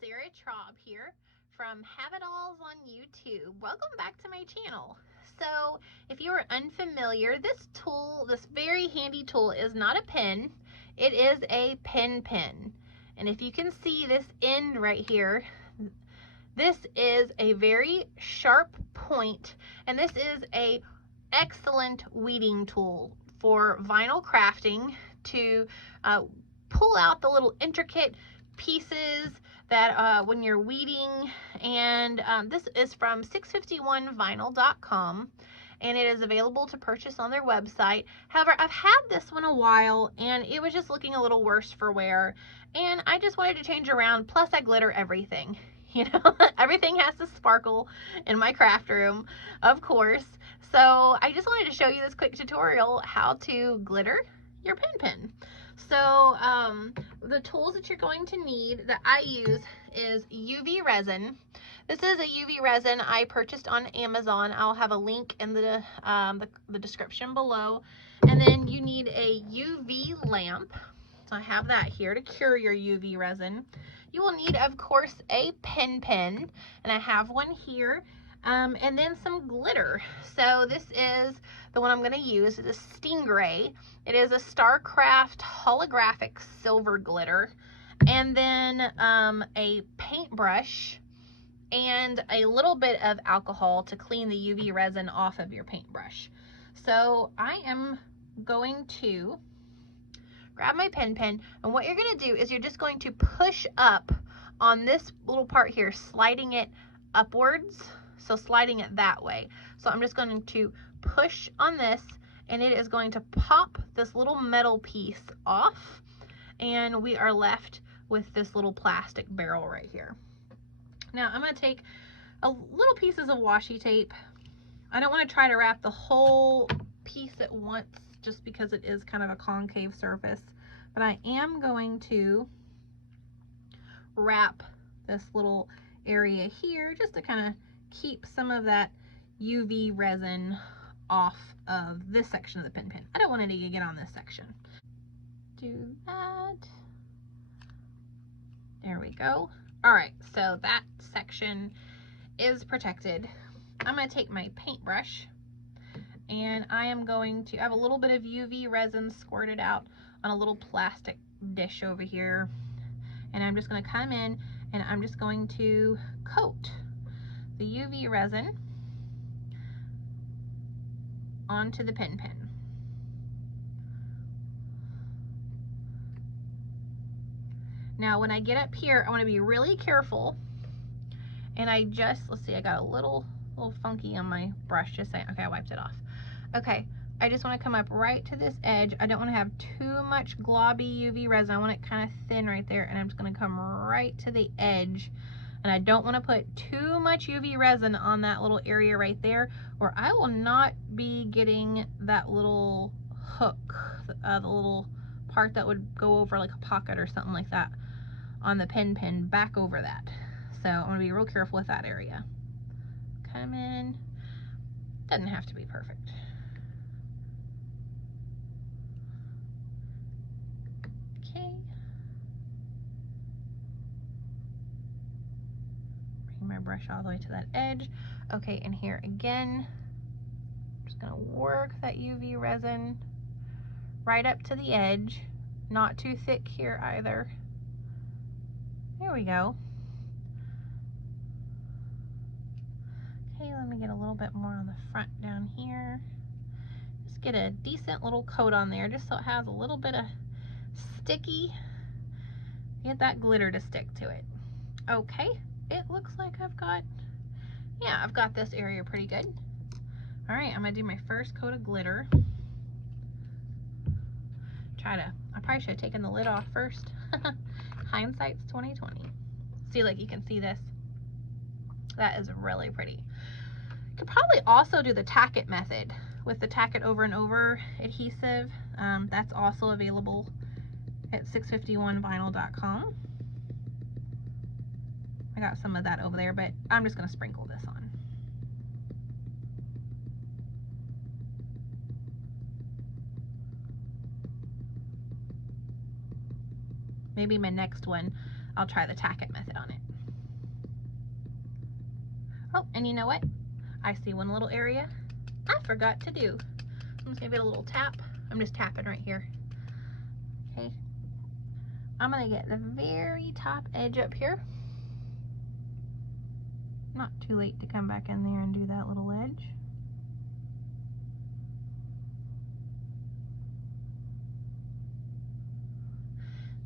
Sarah Traub here from Have It Alls on YouTube. Welcome back to my channel. So if you are unfamiliar, this tool, this very handy tool, is not a pen. It is a pen. And if you can see this end right here, this is a very sharp point, and this is a excellent weeding tool for vinyl crafting to pull out the little intricate pieces that when you're weeding. And this is from 651vinyl.com, and it is available to purchase on their website. However, I've had this one a while and it was just looking a little worse for wear, and I just wanted to change around. Plus I glitter everything. You know, everything has to sparkle in my craft room, of course. So I just wanted to show you this quick tutorial how to glitter your pen. So the tools that you're going to need that I use is UV resin. This is a UV resin I purchased on Amazon. I'll have a link in the description below. And then you need a UV lamp. So I have that here to cure your UV resin. You will need, of course, a pen, and I have one here, and then some glitter. So this is the one I'm going to use. It's a Stingray. It is a StarCraft holographic silver glitter, and then a paintbrush and a little bit of alcohol to clean the UV resin off of your paintbrush. So I am going to grab my pen, and what you're going to do is you're just going to push up on this little part here, sliding it upwards, so sliding it that way. So I'm just going to push on this, and it is going to pop this little metal piece off, and we are left with this little plastic barrel right here. Now I'm going to take a little pieces of washi tape. I don't want to try to wrap the whole piece at once, just because it is kind of a concave surface, but I am going to wrap this little area here just to kind of keep some of that UV resin off of this section of the pen. I don't want it to get on this section. Do that. There we go. All right, so that section is protected. I'm going to take my paintbrush, and I am going to have a little bit of UV resin squirted out on a little plastic dish over here, and I'm just going to come in and I'm just going to coat the UV resin onto the pen. Now when I get up here, I want to be really careful, and I just, let's see, I got a little funky on my brush, just saying. Okay, I wiped it off. Okay, I just want to come up right to this edge. I don't want to have too much globby UV resin. I want it kind of thin right there, and I'm just going to come right to the edge. And I don't want to put too much UV resin on that little area right there, or I will not be getting that little hook, the little part that would go over like a pocket or something like that on the pen back over that. So I'm going to be real careful with that area. Come in. Doesn't have to be perfect. Okay. Bring my brush all the way to that edge. Okay, and here again, I'm just going to work that UV resin right up to the edge. Not too thick here either. There we go. Okay, let me get a little bit more on the front down here. Just get a decent little coat on there, just so it has a little bit of sticky. Get that glitter to stick to it. Okay, it looks like I've got this area pretty good. All right, I'm gonna do my first coat of glitter. I probably should have taken the lid off first. Hindsight's 2020. See, like, you can see this. That is really pretty. You could probably also do the tack it method with the tack it over and over adhesive. That's also available at 651vinyl.com. I got some of that over there, but I'm just going to sprinkle this on. Maybe my next one, I'll try the tack it method on it. Oh, and you know what? I see one little area I forgot to do. I'm just gonna give it a little tap. I'm just tapping right here. Okay. I'm gonna get the very top edge up here. Not too late to come back in there and do that little edge.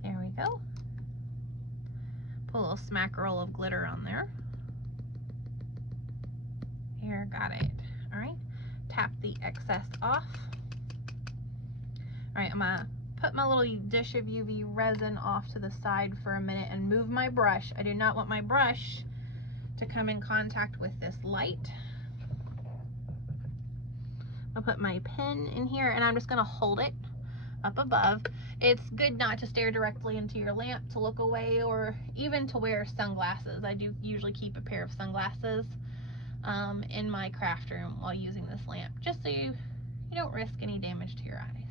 There we go. Put a little smack roll of glitter on there. Here, got it. All right, tap the excess off. All right, I'm gonna put my little dish of UV resin off to the side for a minute and move my brush. I do not want my brush to come in contact with this light. I'll put my pen in here and I'm just gonna hold it up above. It's good not to stare directly into your lamp, to look away, or even to wear sunglasses. I do usually keep a pair of sunglasses in my craft room while using this lamp, just so you don't risk any damage to your eyes.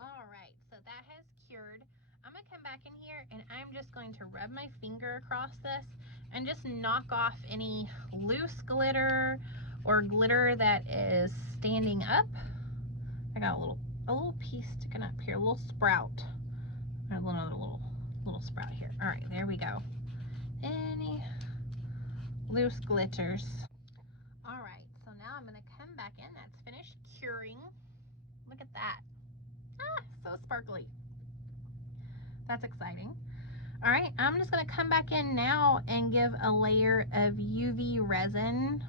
Alright, so that has cured. I'm going to come back in here and I'm just going to rub my finger across this and just knock off any loose glitter or glitter that is standing up. I got a little piece sticking up here, a little sprout. Another little sprout here. Alright, there we go. Any loose glitters. Alright, so now I'm going to come back in. That's finished curing. Look at that. Ah, so sparkly. That's exciting. All right, I'm just going to come back in now and give a layer of UV resin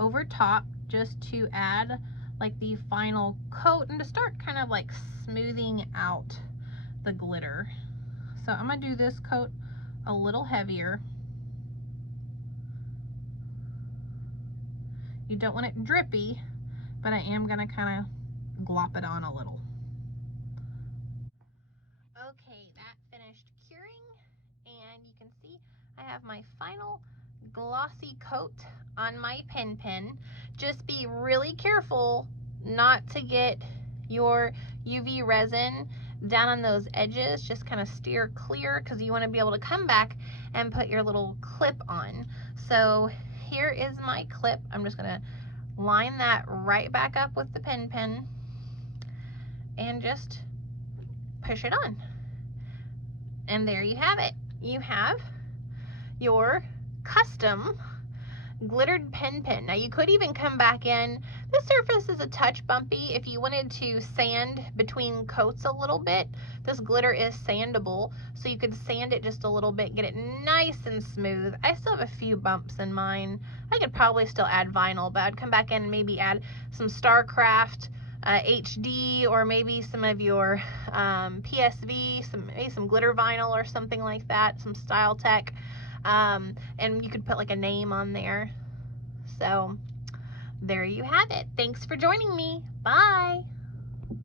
over top just to add like the final coat and to start kind of like smoothing out the glitter. So I'm going to do this coat a little heavier. You don't want it drippy, but I am going to kind of glop it on a little. Okay, that finished curing, and you can see I have my final glossy coat on my pen. Just be really careful not to get your UV resin down on those edges. Just kind of steer clear because you want to be able to come back and put your little clip on. So here is my clip. I'm just going to line that right back up with the pen and just push it on. And there you have it. You have your custom glittered pen. Now you could even come back in. This surface is a touch bumpy. If you wanted to sand between coats a little bit, this glitter is sandable, so you could sand it just a little bit, get it nice and smooth. I still have a few bumps in mine. I could probably still add vinyl, but I'd come back in and maybe add some StarCraft HD, or maybe some of your PSV, maybe some glitter vinyl or something like that, some Style Tech, and you could put like a name on there. So there you have it. Thanks for joining me. Bye.